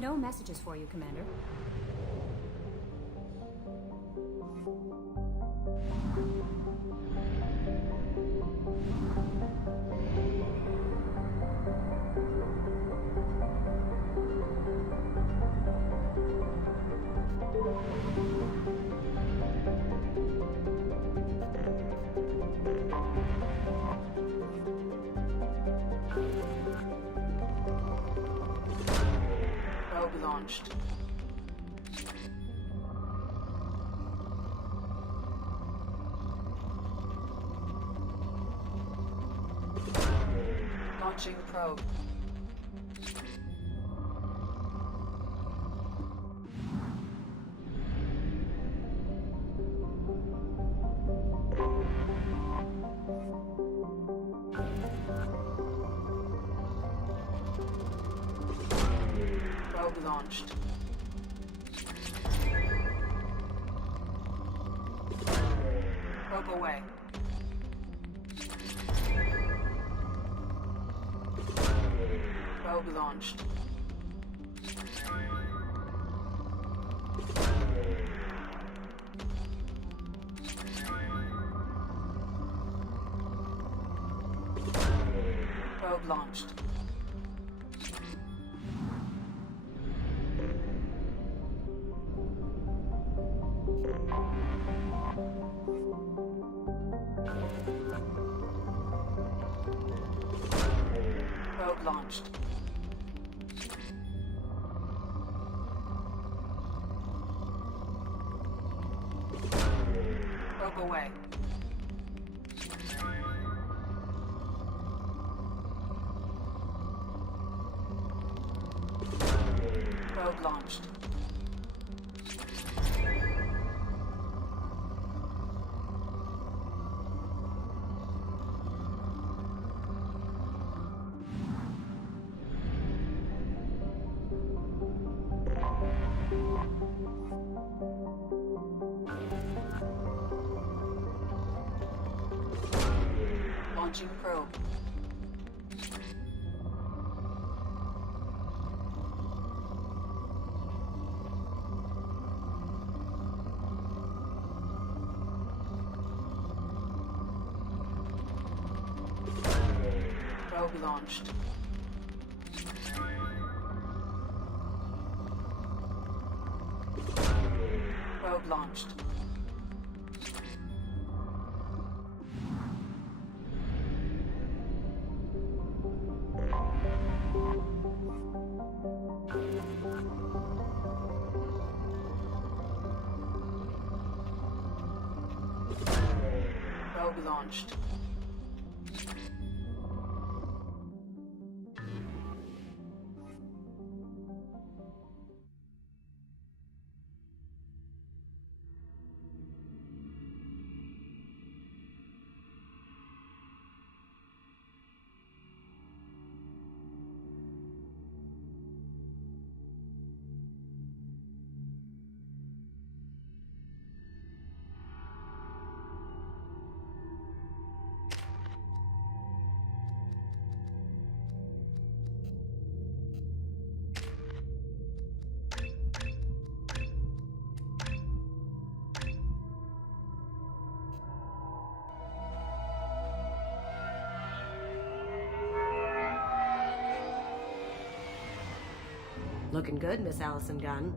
No messages for you, Commander. Probe launched. Launching probe. Probe launched. Probe away. Probe launched. Probe launched. Probe launched. Probe away. Probe launched. Launching probe. Probe launched. Probe launched. Probe launched. Looking good, Miss Allison Gunn.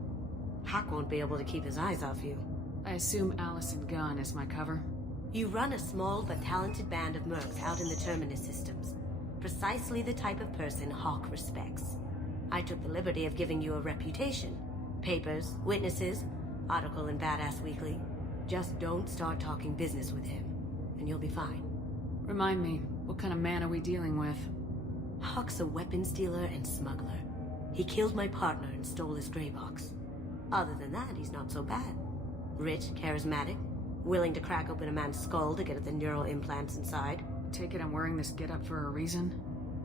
Hawk won't be able to keep his eyes off you. I assume Allison Gunn is my cover? You run a small but talented band of mercs out in the Terminus systems. Precisely the type of person Hawk respects. I took the liberty of giving you a reputation. Papers, witnesses, article in Badass Weekly. Just don't start talking business with him, and you'll be fine. Remind me, what kind of man are we dealing with? Hawk's a weapons dealer and smuggler. He killed my partner and stole his gray box. Other than that, he's not so bad. Rich, charismatic, willing to crack open a man's skull to get at the neural implants inside. Take it I'm wearing this getup for a reason?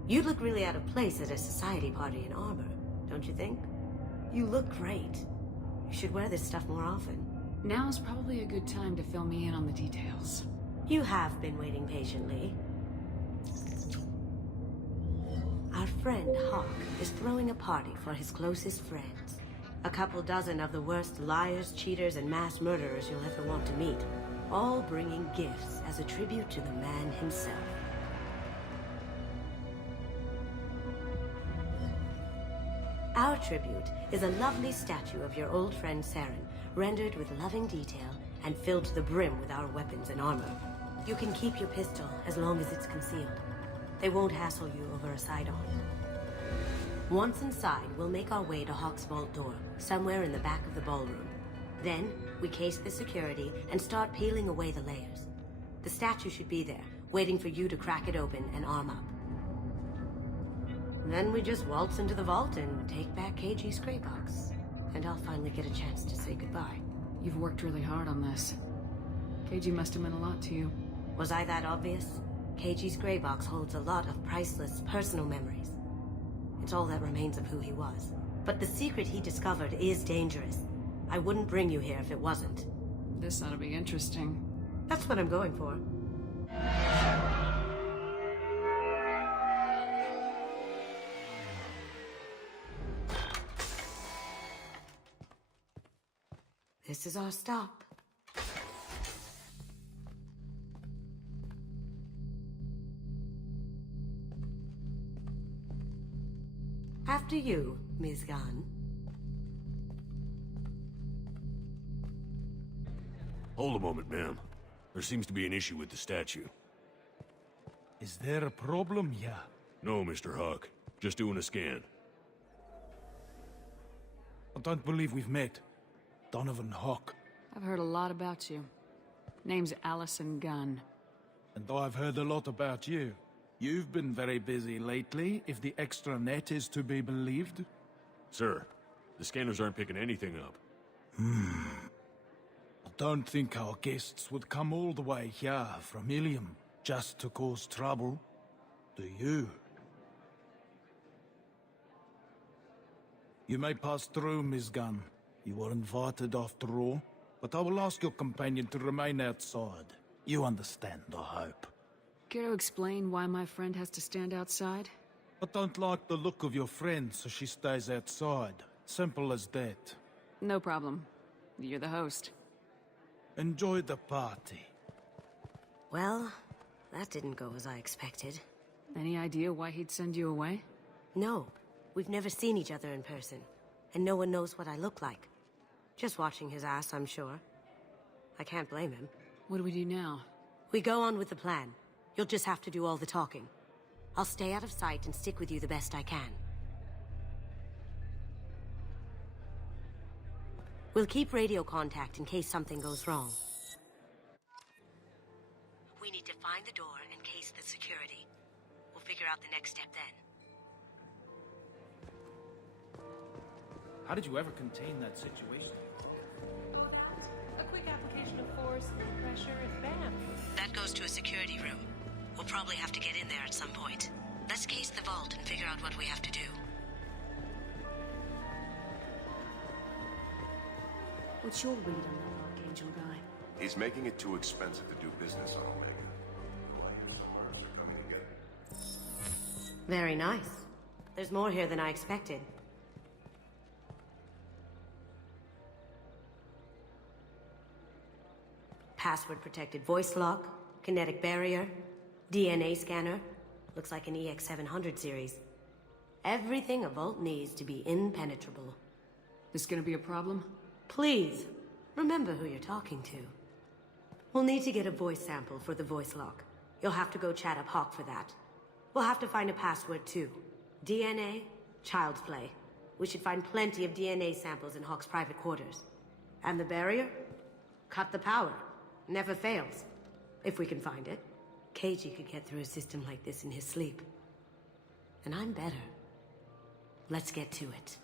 You'd look really out of place at a society party in armor, don't you think? You look great. You should wear this stuff more often. Now's probably a good time to fill me in on the details. You have been waiting patiently. Our friend, Hawk, is throwing a party for his closest friends. A couple dozen of the worst liars, cheaters, and mass murderers you'll ever want to meet. All bringing gifts as a tribute to the man himself. Our tribute is a lovely statue of your old friend Saren, rendered with loving detail and filled to the brim with our weapons and armor. You can keep your pistol as long as it's concealed. They won't hassle you over a sidearm. Once inside, we'll make our way to Hawk's vault door, somewhere in the back of the ballroom. Then, we case the security and start peeling away the layers. The statue should be there, waiting for you to crack it open and arm up. Then we just waltz into the vault and take back KG's gray box. And I'll finally get a chance to say goodbye. You've worked really hard on this. KG must have meant a lot to you. Was I that obvious? KG's gray box holds a lot of priceless personal memories. It's all that remains of who he was. But the secret he discovered is dangerous. I wouldn't bring you here if it wasn't. This ought to be interesting. That's what I'm going for. This is our stop. After you, Ms. Gunn. Hold a moment, ma'am. There seems to be an issue with the statue. Is there a problem here? No, Mr. Hawk. Just doing a scan. I don't believe we've met. Donovan Hawk. I've heard a lot about you. Name's Allison Gunn. And I've heard a lot about you. You've been very busy lately, if the extra net is to be believed. Sir, the scanners aren't picking anything up. I don't think our guests would come all the way here from Ilium just to cause trouble. Do you? You may pass through, Ms. Gunn. You were invited after all, but I will ask your companion to remain outside. You understand, I hope. Care to explain why my friend has to stand outside? I don't like the look of your friend, so she stays outside. Simple as that. No problem. You're the host. Enjoy the party. Well, that didn't go as I expected. Any idea why he'd send you away? No, we've never seen each other in person, and no one knows what I look like. Just watching his ass, I'm sure. I can't blame him. What do we do now? We go on with the plan. You'll just have to do all the talking. I'll stay out of sight and stick with you the best I can. We'll keep radio contact in case something goes wrong. We need to find the door and case the security. We'll figure out the next step then. How did you ever contain that situation? A quick application of force, no pressure, and bam. That goes to a security room. We'll probably have to get in there at some point. Let's case the vault and figure out what we have to do. What's your read on that Archangel guy? He's making it too expensive to do business on Omega. Plenty of summers are coming to get me. Very nice. There's more here than I expected. Password-protected voice lock, kinetic barrier, DNA scanner. Looks like an EX700 series. Everything a vault needs to be impenetrable. This gonna be a problem? Please, remember who you're talking to. We'll need to get a voice sample for the voice lock. You'll have to go chat up Hawk for that. We'll have to find a password too. DNA, child's play. We should find plenty of DNA samples in Hawk's private quarters. And the barrier? Cut the power. Never fails. If we can find it. KG could get through a system like this in his sleep. And I'm better. Let's get to it.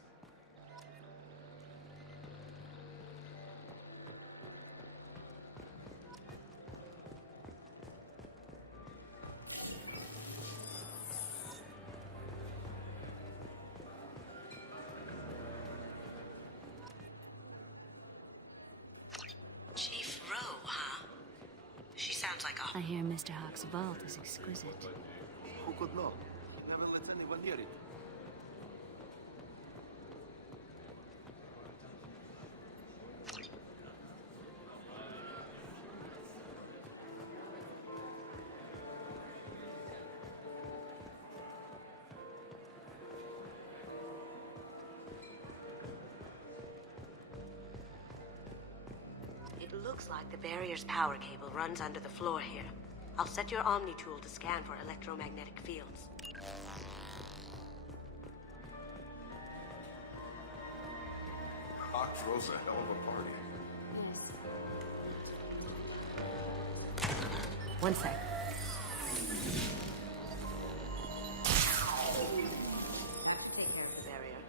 Chief Rowe, huh? She sounds like a... I hear Mr. Hawk's vault is exquisite. Who could know? Never let anyone near it. Looks like the barrier's power cable runs under the floor here. I'll set your Omni tool to scan for electromagnetic fields. Hawk throws a hell of a party. One sec. Take care of the barrier.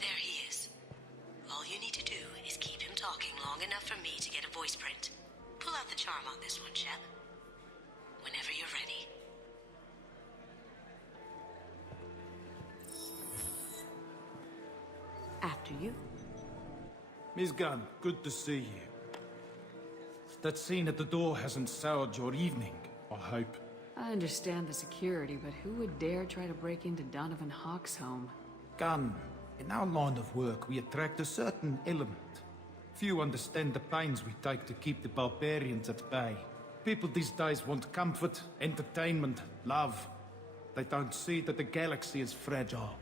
There he is. All you need to do is keep him talking long enough for me to get a voice print. Pull out the charm on this one, Shep. Whenever you're ready. After you. Miss Gunn, good to see you. That scene at the door hasn't soured your evening, I hope. I understand the security, but who would dare try to break into Donovan Hawk's home? Gunn, in our line of work, we attract a certain element. Few understand the pains we take to keep the barbarians at bay. People these days want comfort, entertainment, love. They don't see that the galaxy is fragile.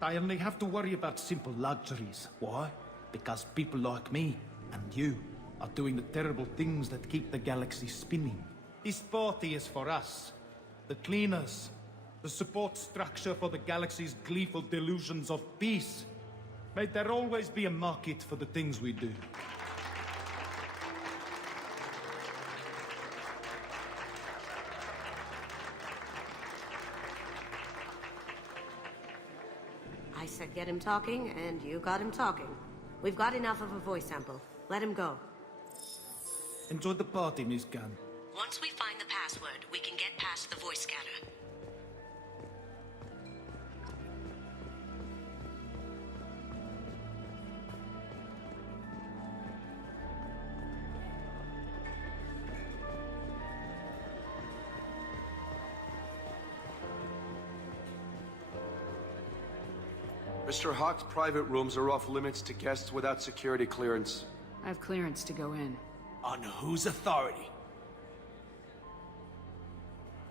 They only have to worry about simple luxuries. Why? Because people like me and you are doing the terrible things that keep the galaxy spinning. This party is for us, the cleaners, the support structure for the galaxy's gleeful delusions of peace. May there always be a market for the things we do. I said get him talking, and you got him talking. We've got enough of a voice sample. Let him go. Enjoy the party, Miss Gunn. Once we find the password, we can get past the voice scanner. Mr. Hawk's private rooms are off limits to guests without security clearance. I have clearance to go in. On whose authority?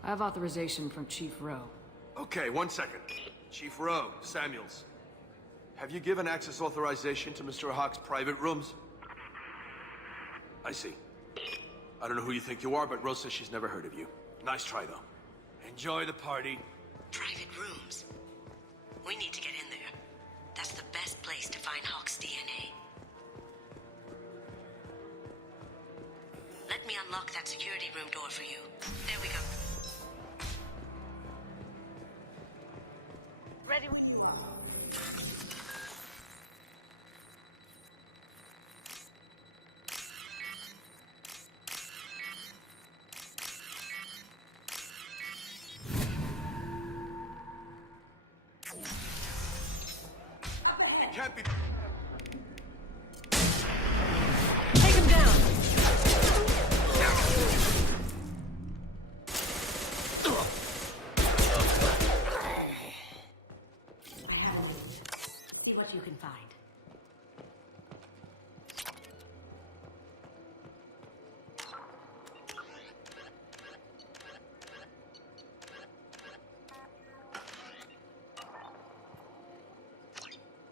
I have authorization from Chief Rowe. Okay, 1 second. Chief Rowe, Samuels. Have you given access authorization to Mr. Hawk's private rooms? I see. I don't know who you think you are, but Rose says she's never heard of you. Nice try, though. Enjoy the party. Private rooms. We need to get in there. That's the best place to find Hawk's DNA. Let me unlock that security room door for you. There we go. Ready when you are. It can't be... Take him down! See what you can find.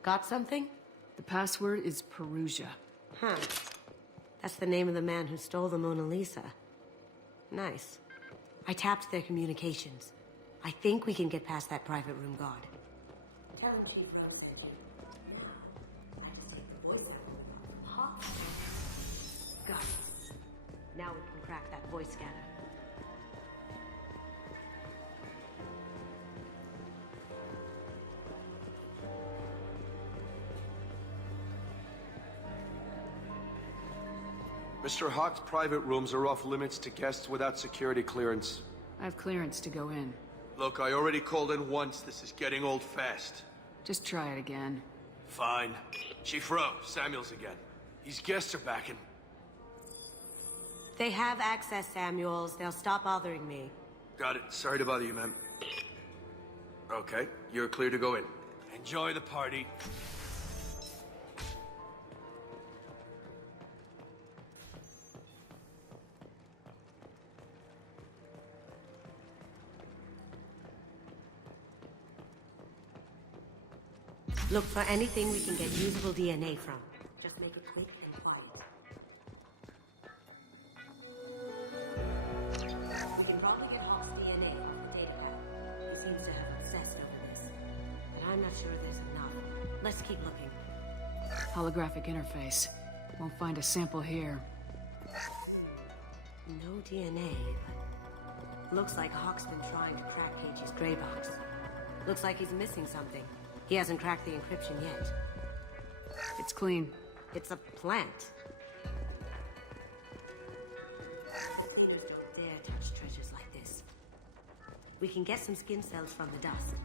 Got something? The password is Perusia. Huh. That's the name of the man who stole the Mona Lisa. Nice. I tapped their communications. I think we can get past that private room guard. Tell him Chief Rose sent you. I just take the voice out. Hawk. Got it. Now we can crack that voice scanner. Mr. Hawk's private rooms are off limits to guests without security clearance. I have clearance to go in. Look, I already called in once. This is getting old fast. Just try it again. Fine. Chief Rowe, Samuels again. These guests are back in. They have access, Samuels. They'll stop bothering me. Got it. Sorry to bother you, ma'am. Okay, you're clear to go in. Enjoy the party. Look for anything we can get usable DNA from. Just make it quick and quiet. We can probably get Hawk's DNA off the data pad. He seems to have obsessed over this. But I'm not sure there's enough. Let's keep looking. Holographic interface. Won't find a sample here. No DNA, but looks like Hawk's been trying to crack Cage's gray box. Looks like he's missing something. He hasn't cracked the encryption yet. It's clean. It's a plant. Sneakers don't dare touch treasures like this. We can get some skin cells from the dust.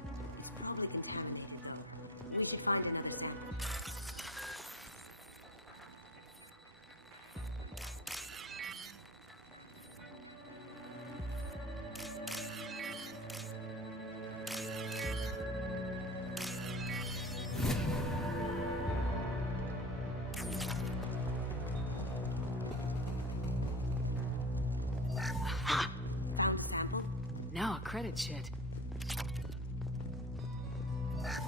It's probably contaminated. We should find another sample. Now a credit sheet.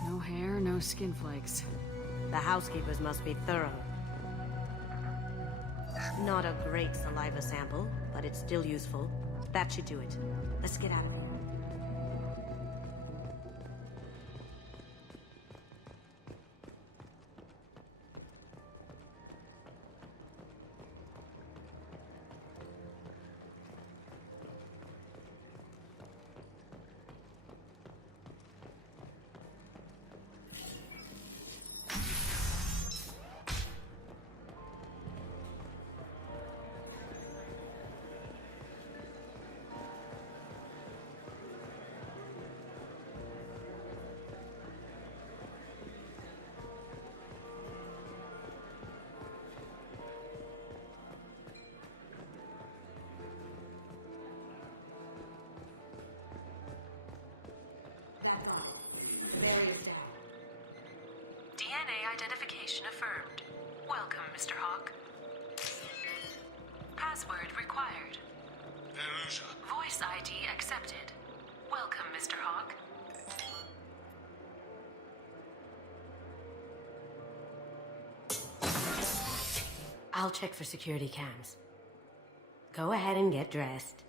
No hair, no skin flakes. The housekeepers must be thorough. Not a great saliva sample, but it's still useful. That should do it. Let's get out of here. DNA identification affirmed. Welcome, Mr. Hawk. Password required. Perusa. Voice ID accepted. Welcome, Mr. Hawk. I'll check for security cams. Go ahead and get dressed.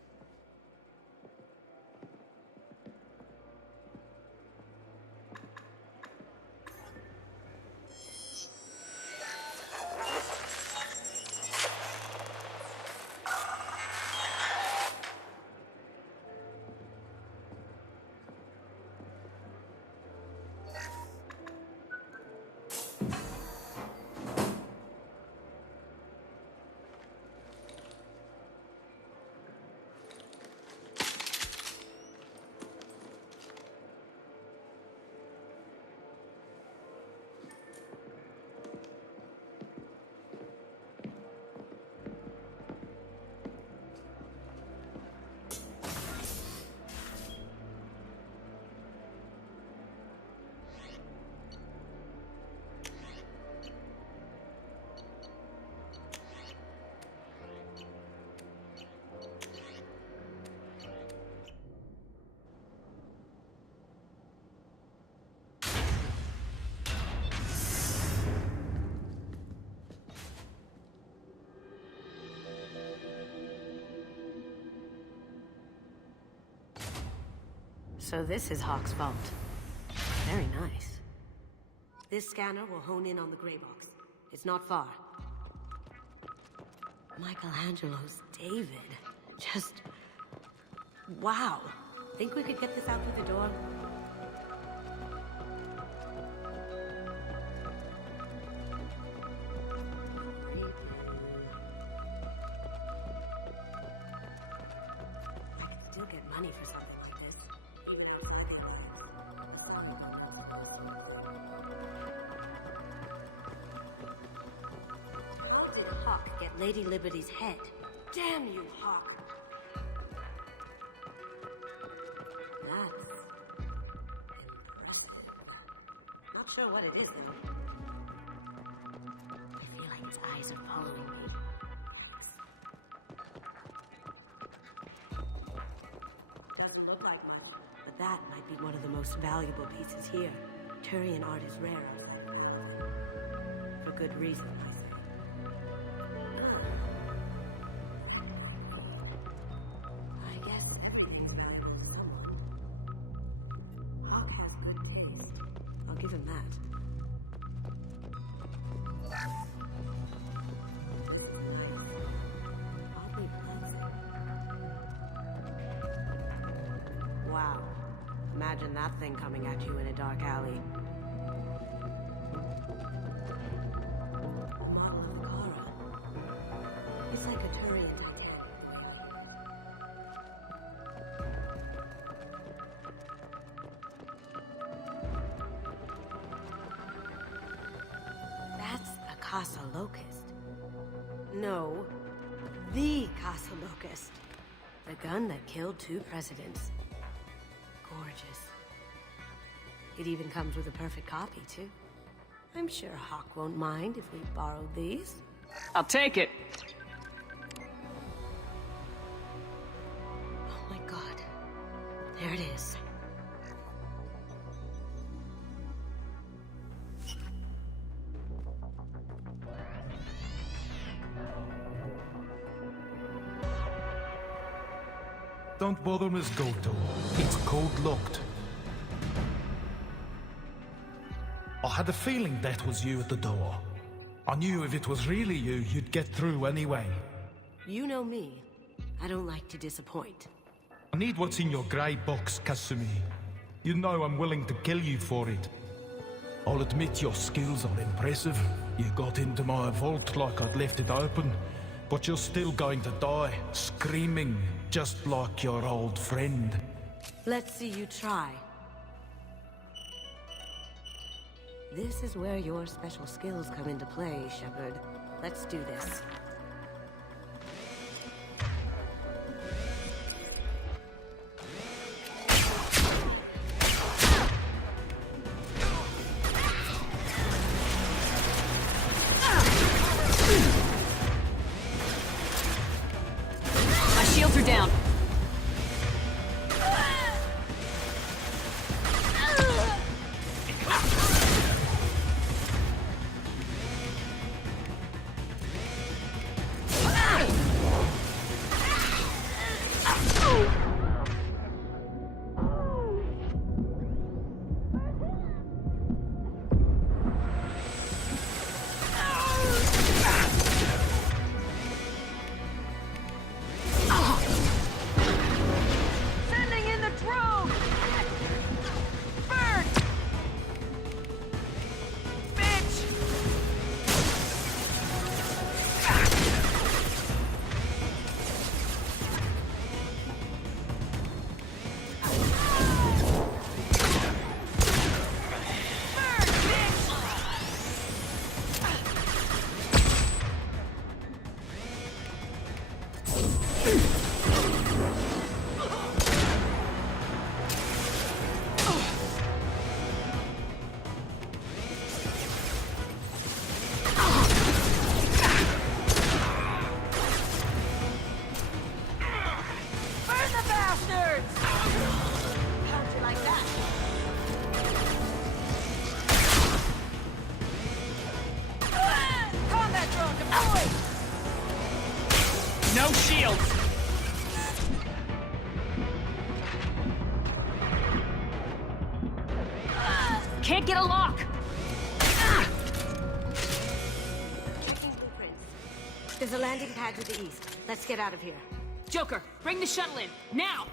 So this is Hawk's vault. Very nice. This scanner will hone in on the gray box. It's not far. Michelangelo's David. Just... wow. Think we could get this out through the door? I could still get money for something like this. How did Hawk get Lady Liberty's head? Damn you, Hawk! That's impressive. Not sure what it is, though. I feel like its eyes are following me. Doesn't look like one, but that might be one of the most valuable pieces here. Turian art is rare good reason, I say. I guess Hawk has good taste. I'll give him that. Oddly pleasant. Wow. Imagine that thing coming at you in a dark alley. Model of Kara. It's like a Turian Titanic. That's a Casa Locust. No, the Casa Locust. The gun that killed 2 presidents. Gorgeous. It even comes with a perfect copy, too. I'm sure Hawk won't mind if we borrowed these. I'll take it. Oh my god. There it is. Don't bother, Miss Goto. It's code-locked. I had a feeling that was you at the door. I knew if it was really you, you'd get through anyway. You know me. I don't like to disappoint. I need what's in your grey box, Kasumi. You know I'm willing to kill you for it. I'll admit your skills are impressive. You got into my vault like I'd left it open, but you're still going to die, screaming, just like your old friend. Let's see you try. This is where your special skills come into play, Shepard. Let's do this. My shields are down. No shields! Can't get a lock! Checking blueprints. There's a landing pad to the east. Let's get out of here. Joker, bring the shuttle in, now!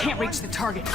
Can't reach the target.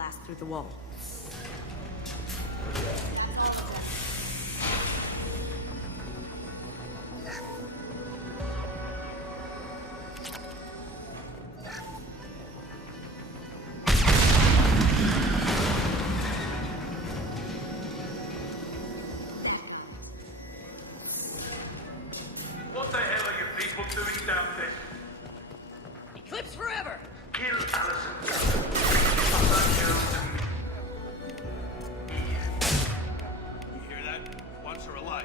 blast through the wall. What the hell are you people doing down there? Eclipse forever! Kill Allison. You hear that? Wants her alive.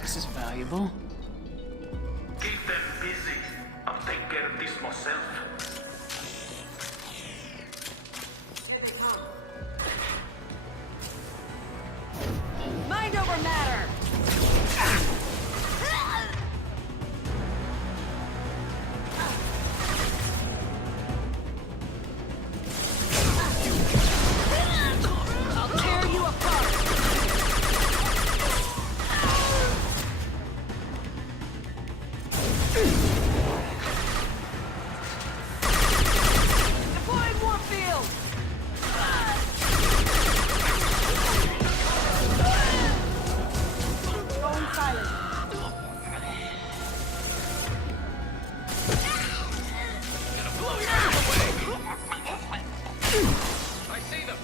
This is valuable. Keep them busy. I'll take care of this myself. Mind over matter! I'll tear you apart! Deploying warfield! Going silent. Gonna blow your ass away! I see them!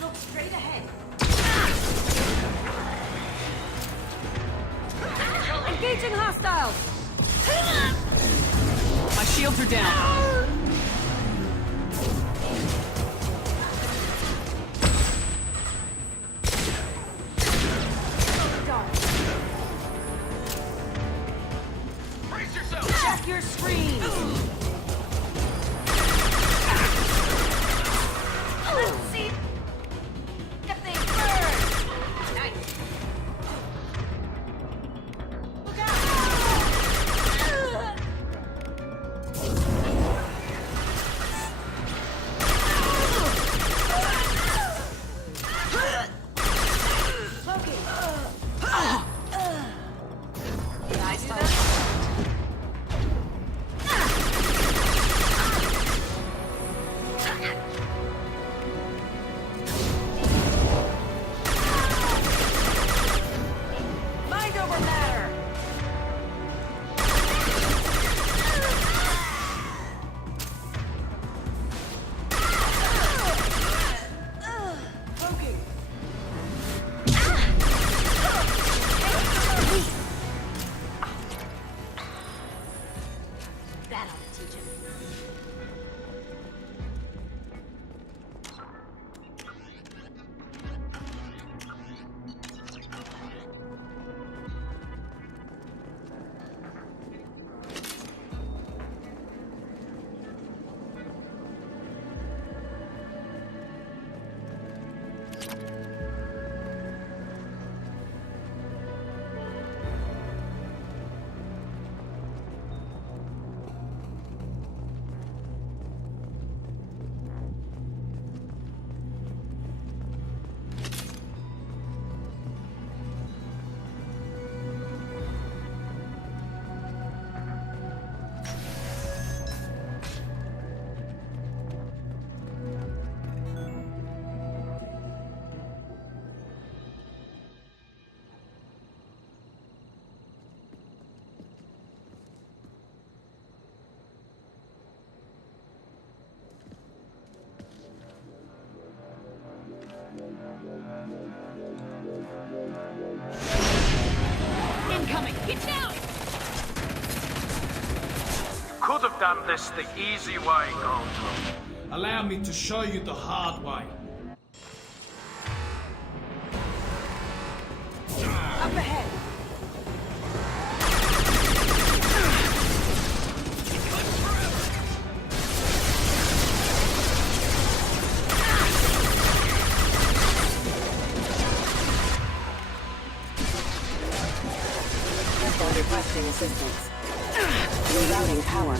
Look straight ahead. Engaging hostiles! My shields are down. That ought to teach him. Incoming! Get down! Could have done this the easy way, Goldblum. Allow me to show you the hard way. Up ahead! Requesting assistance. Rerouting power.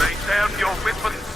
Lay down your weapons.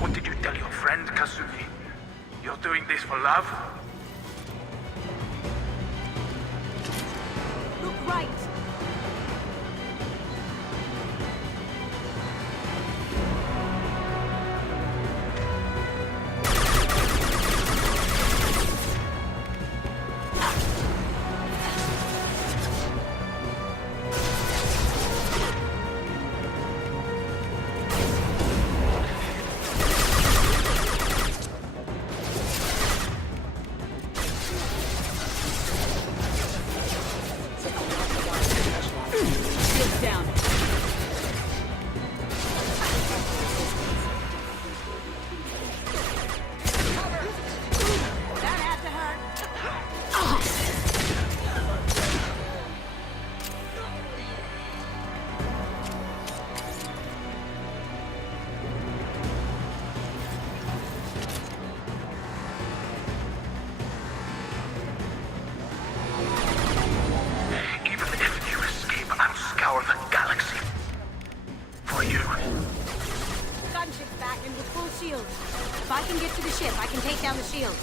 What did you tell your friend, Kasumi? You're doing this for love? Look right! Shields down. That had to hurt! Even if you escape, I'll scour the galaxy. For you. Gunship's back and with full shields. If I can get to the ship, I can take down the shield.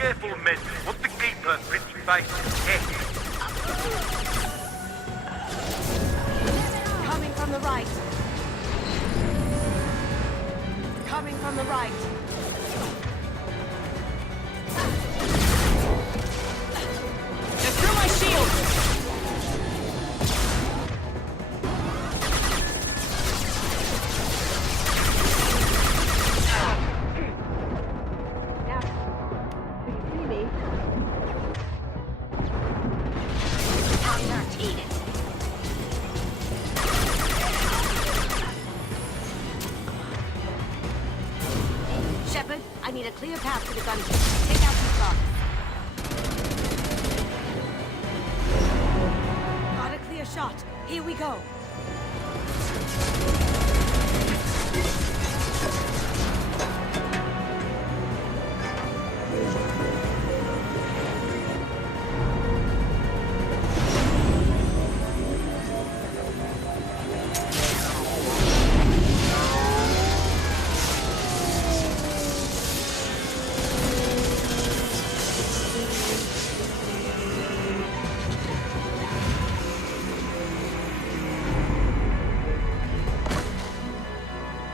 Careful, men. Want to keep her pretty face in check. Coming from the right. Coming from the right. They're through my shield! I need a clear path to the gunship. Take out these guards. Got a clear shot. Here we go.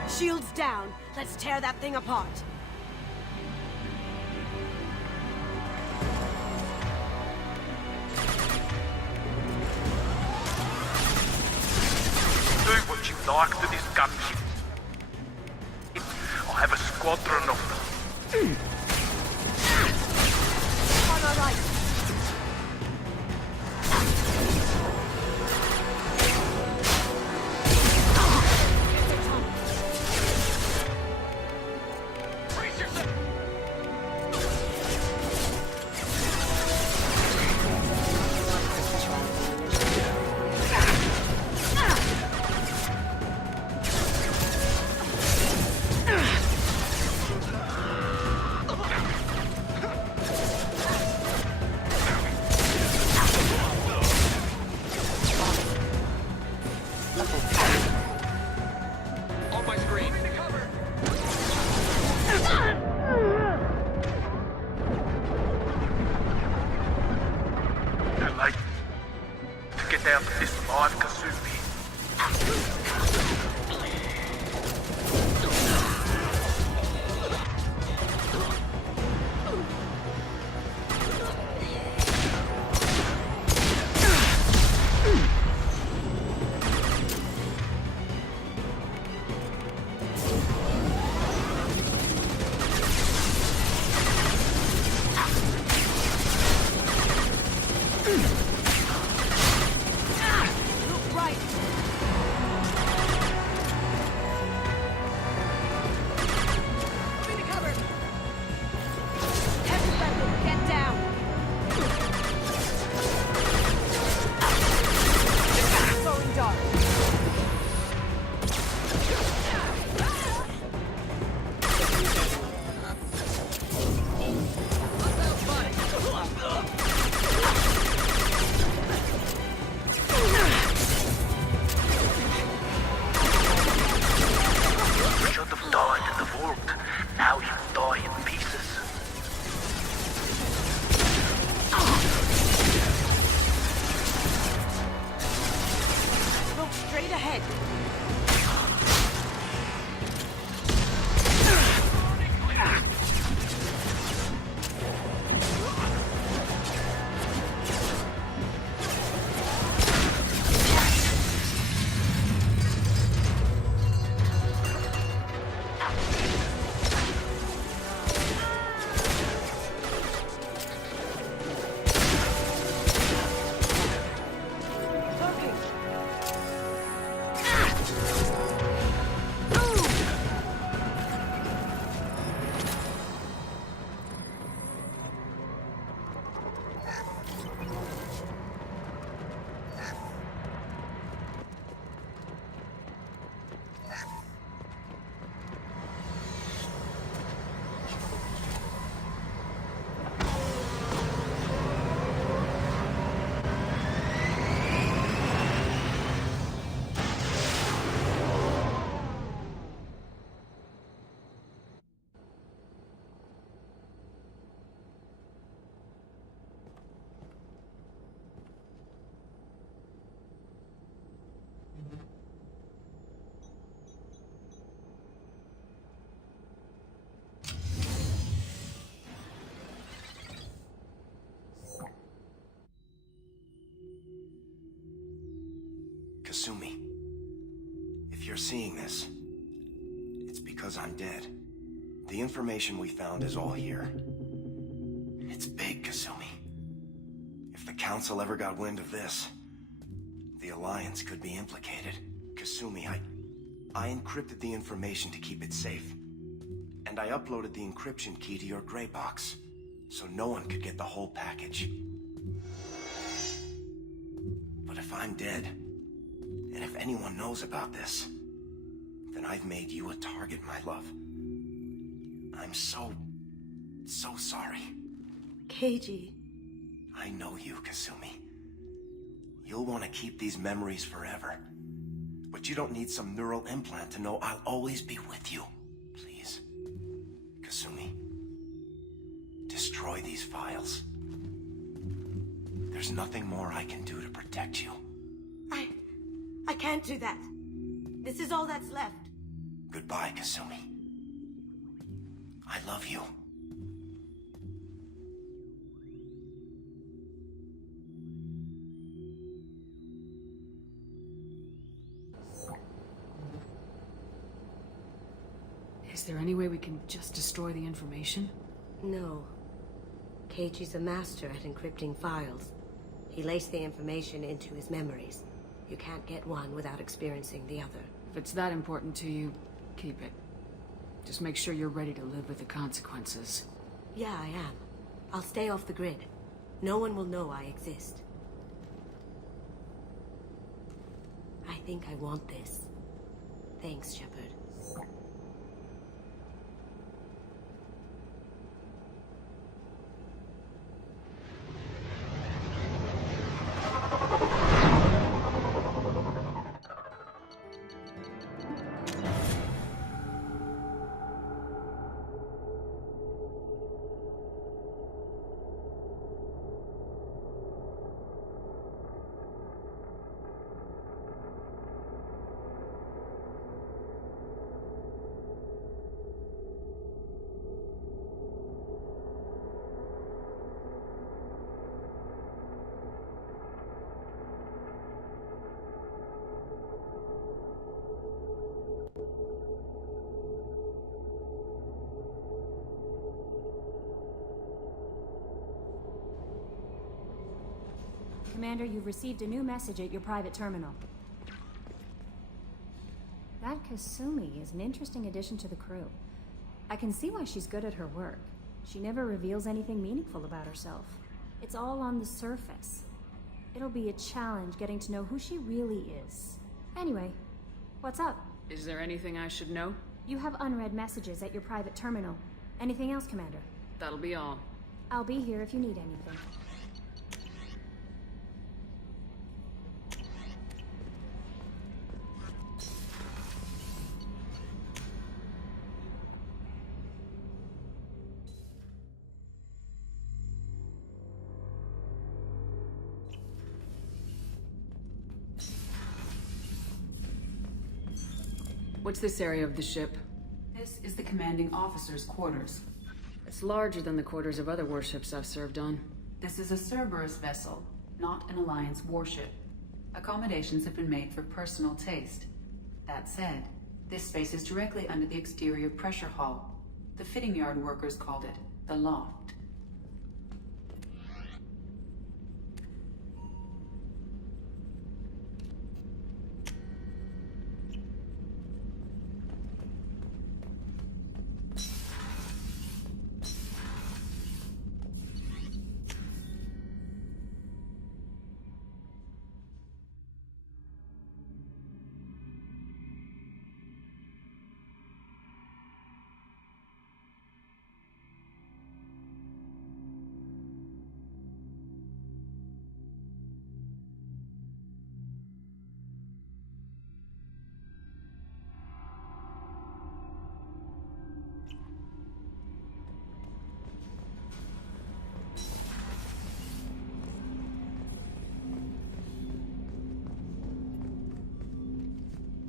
Shields down. Let's tear that thing apart. Do what you like to this gunship. I'll have a squadron of them. On our right. Kasumi, if you're seeing this, it's because I'm dead. The information we found is all here. It's big, Kasumi. If the Council ever got wind of this, the Alliance could be implicated. Kasumi, I encrypted the information to keep it safe. And I uploaded the encryption key to your gray box, so no one could get the whole package. But if I'm dead, and if anyone knows about this, then I've made you a target, my love. I'm so sorry. Keiji. I know you, Kasumi. You'll want to keep these memories forever. But you don't need some neural implant to know I'll always be with you. Please, Kasumi, destroy these files. There's nothing more I can do to protect you. I can't do that. This is all that's left. Goodbye, Kasumi. I love you. Is there any way we can just destroy the information? No. Keiji's a master at encrypting files. He laced the information into his memories. You can't get one without experiencing the other. If it's that important to you, keep it. Just make sure you're ready to live with the consequences. Yeah, I am. I'll stay off the grid. No one will know I exist. I think I want this. Thanks, Shepard. Commander, you've received a new message at your private terminal. That Kasumi is an interesting addition to the crew. I can see why she's good at her work. She never reveals anything meaningful about herself. It's all on the surface. It'll be a challenge getting to know who she really is. Anyway, what's up? Is there anything I should know? You have unread messages at your private terminal. Anything else, Commander? That'll be all. I'll be here if you need anything. What's this area of the ship? This is the commanding officer's quarters. It's larger than the quarters of other warships I've served on. This is a Cerberus vessel, not an Alliance warship. Accommodations have been made for personal taste. That said, this space is directly under the exterior pressure hull. The fitting yard workers called it the loft.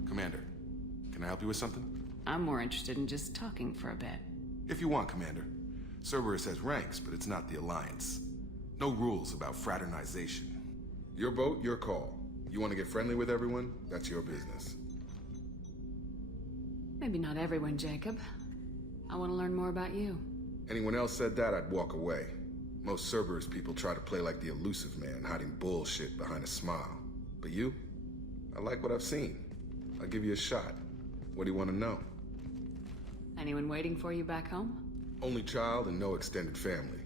Commander, can I help you with something? I'm more interested in just talking for a bit. If you want, Commander. Cerberus has ranks, but it's not the Alliance. No rules about fraternization. Your boat, your call. You want to get friendly with everyone? That's your business. Maybe not everyone, Jacob. I want to learn more about you. Anyone else said that, I'd walk away. Most Cerberus people try to play like the elusive man, hiding bullshit behind a smile. But you? I like what I've seen. I'll give you a shot. What do you want to know? Anyone waiting for you back home? Only child and no extended family.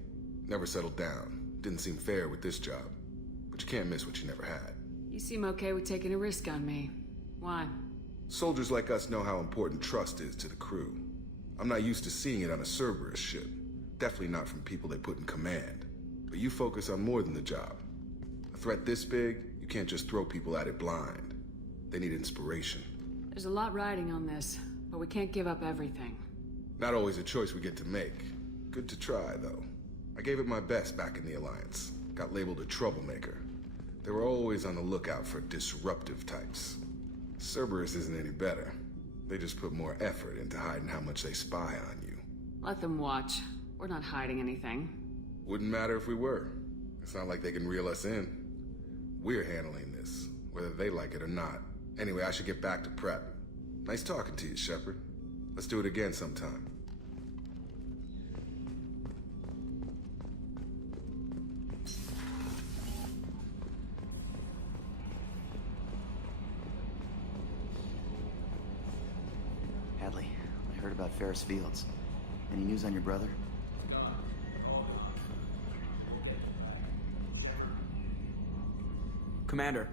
Never settled down. Didn't seem fair with this job. But you can't miss what you never had. You seem okay with taking a risk on me. Why? Soldiers like us know how important trust is to the crew. I'm not used to seeing it on a Cerberus ship. Definitely not from people they put in command. But you focus on more than the job. A threat this big, you can't just throw people at it blind. They need inspiration. There's a lot riding on this, but we can't give up everything. Not always a choice we get to make. Good to try, though. I gave it my best back in the Alliance. Got labeled a troublemaker. They were always on the lookout for disruptive types. Cerberus isn't any better. They just put more effort into hiding how much they spy on you. Let them watch. We're not hiding anything. Wouldn't matter if we were. It's not like they can reel us in. We're handling this, whether they like it or not. Anyway, I should get back to prep. Nice talking to you, Shepard. Let's do it again sometime. Hadley, I heard about Ferris Fields. Any news on your brother? Commander.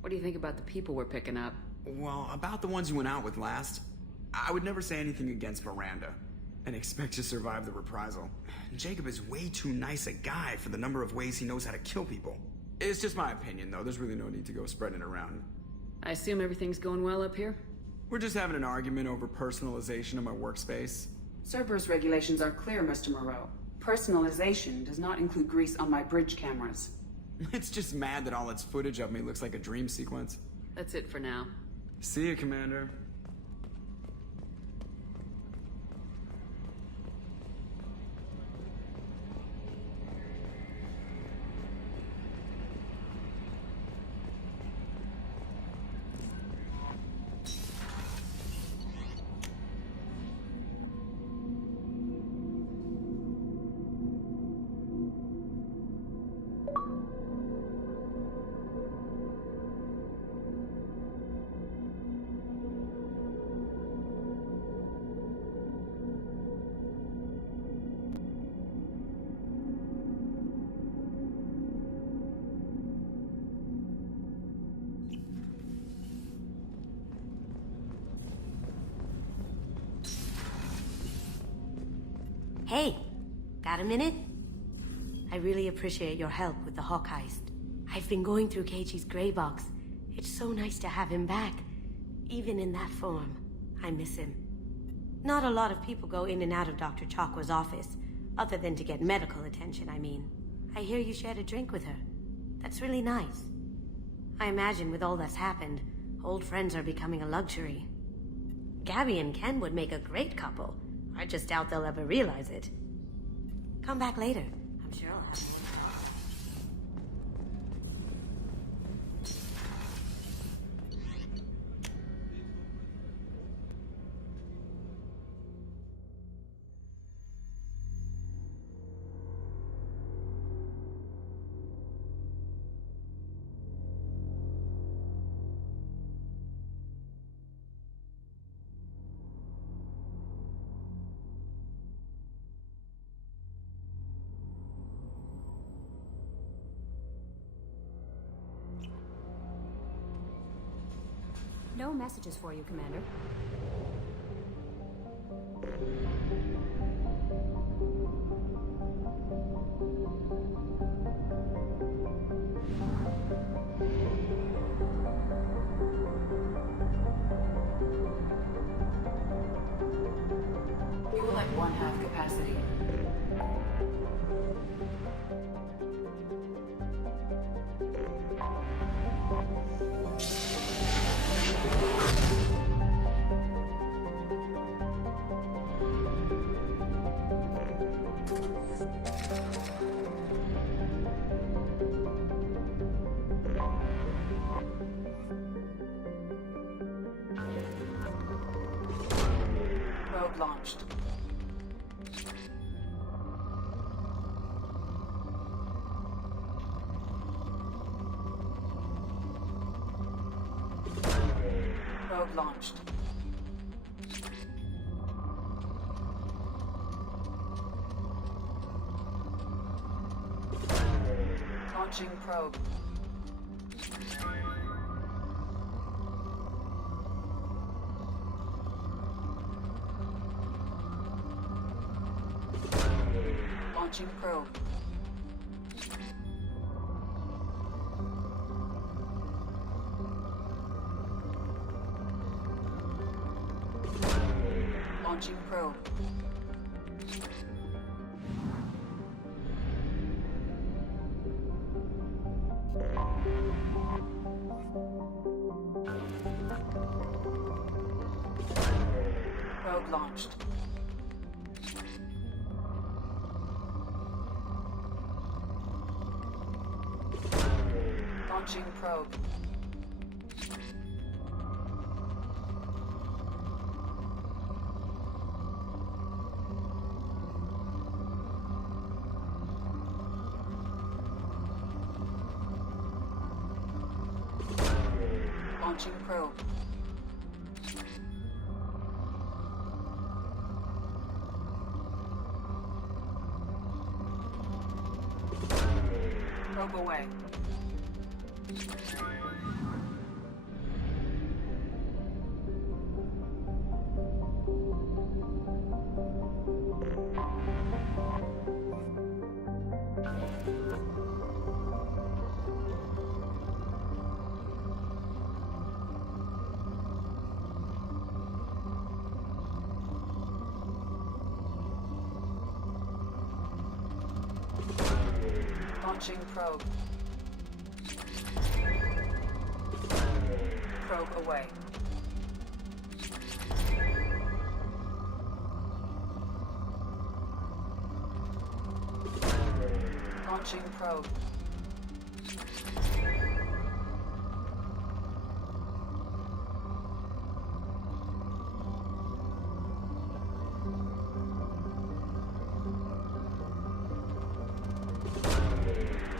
What do you think about the people we're picking up? Well, about the ones you went out with last, I would never say anything against Miranda and expect to survive the reprisal. Jacob is way too nice a guy for the number of ways he knows how to kill people. It's just my opinion, though. There's really no need to go spreading it around. I assume everything's going well up here? We're just having an argument over personalization of my workspace. Cerberus regulations are clear, Mr. Moreau. Personalization does not include grease on my bridge cameras. It's just mad that all its footage of me looks like a dream sequence. That's it for now. See you, Commander. Hey, got a minute? I really appreciate your help with the Hawk heist. I've been going through Keiichi's gray box. It's so nice to have him back, even in that form. I miss him. Not a lot of people go in and out of Dr. Chakwa's office, other than to get medical attention, I mean. I hear you shared a drink with her. That's really nice. I imagine with all that's happened, old friends are becoming a luxury. Gabby and Ken would make a great couple. I just doubt they'll ever realize it. Come back later. I'm sure I'll have more. No messages for you, Commander. Fuel at 1/2 capacity. Probe launched. Launching probe. Launching probe. Launching probe. Probe launched. Launching probe. Launching probe. Probe away. Launching probe. Probe away. Launching probe.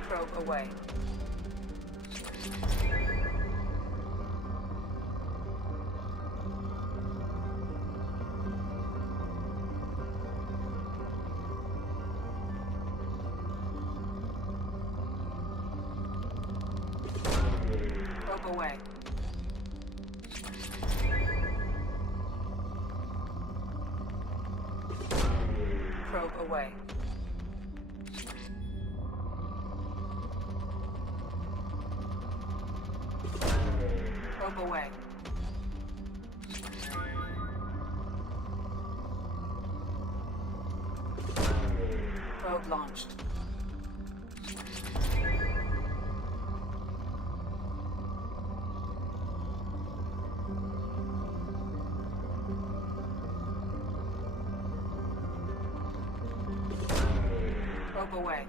Probe away. Probe away. Probe away. Probe away. Probe launched. Probe away.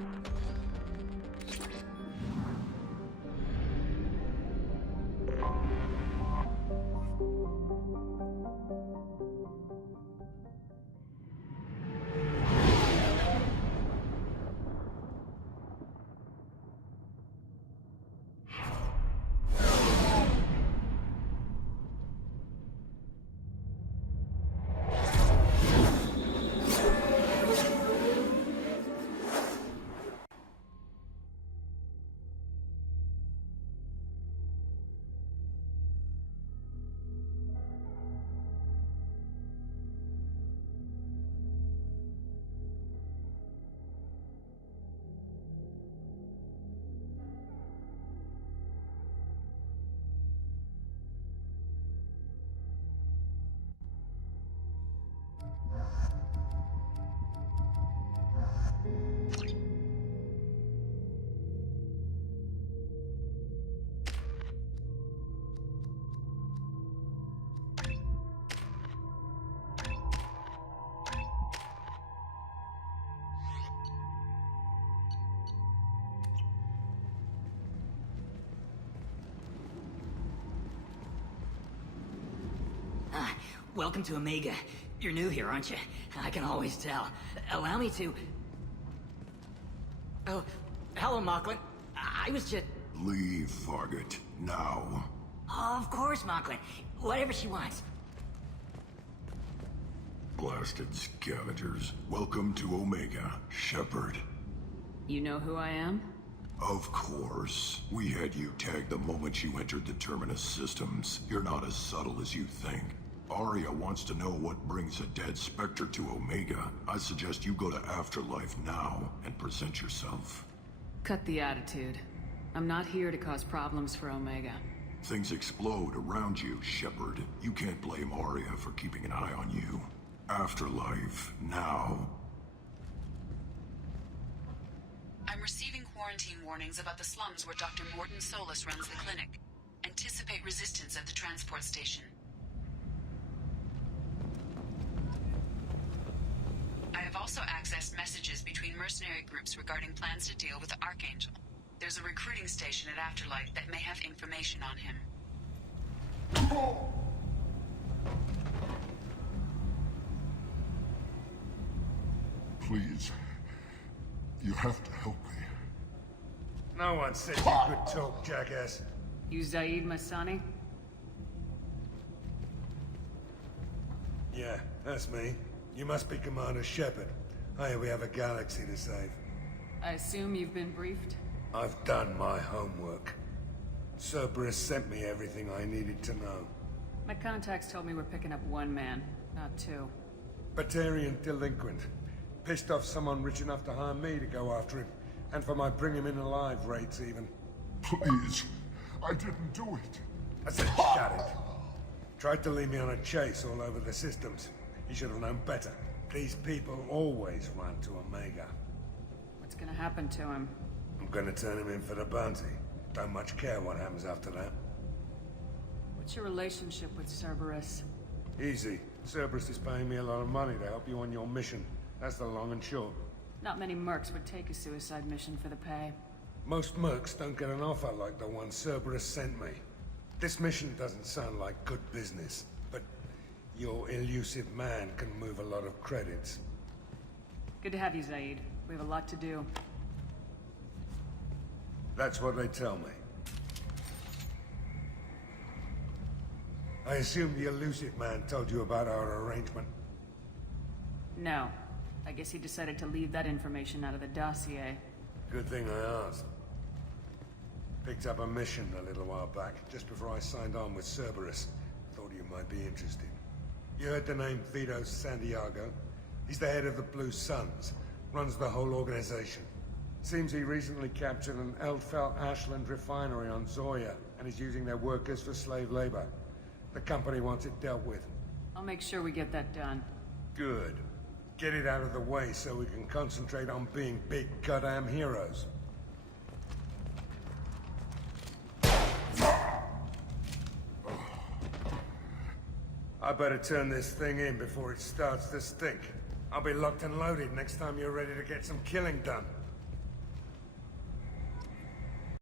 Welcome to Omega. You're new here, aren't you? I can always tell. Allow me to... Oh, hello, Mocklin. I was just... Leave, Fargate. Now. Oh, of course, Mocklin. Whatever she wants. Blasted scavengers. Welcome to Omega, Shepard. You know who I am? Of course. We had you tagged the moment you entered the Terminus systems. You're not as subtle as you think. Arya wants to know what brings a dead Spectre to Omega. I suggest you go to Afterlife now and present yourself. Cut the attitude. I'm not here to cause problems for Omega. Things explode around you, Shepard. You can't blame Arya for keeping an eye on you. Afterlife, now. I'm receiving quarantine warnings about the slums where Dr. Morton Solus runs the clinic. Anticipate resistance at the transport station. I have also accessed messages between mercenary groups regarding plans to deal with the Archangel. There's a recruiting station at Afterlife that may have information on him. Please. You have to help me. No one said you could talk, jackass. You Zaeed Massani? Yeah, that's me. You must be Commander Shepard. Hey, we have a galaxy to save. I assume you've been briefed? I've done my homework. Cerberus sent me everything I needed to know. My contacts told me we're picking up one man, not two. Batarian delinquent. Pissed off someone rich enough to hire me to go after him. And for my bring him in alive rates even. Please. I didn't do it. I said shut it. Tried to lead me on a chase all over the systems. He should have known better. These people always run to Omega. What's gonna happen to him? I'm gonna turn him in for the bounty. Don't much care what happens after that. What's your relationship with Cerberus? Easy. Cerberus is paying me a lot of money to help you on your mission. That's the long and short. Not many mercs would take a suicide mission for the pay. Most mercs don't get an offer like the one Cerberus sent me. This mission doesn't sound like good business, but your elusive man can move a lot of credits. Good to have you, Zaeed. We have a lot to do. That's what they tell me. I assume the elusive man told you about our arrangement? No. I guess he decided to leave that information out of the dossier. Good thing I asked. Picked up a mission a little while back, just before I signed on with Cerberus. Thought you might be interested. You heard the name Vito Santiago? He's the head of the Blue Suns, runs the whole organization. Seems he recently captured an Eldfell Ashland refinery on Zoya, and is using their workers for slave labor. The company wants it dealt with. I'll make sure we get that done. Good. Get it out of the way so we can concentrate on being big goddamn heroes. I better turn this thing in before it starts to stink. I'll be locked and loaded next time you're ready to get some killing done.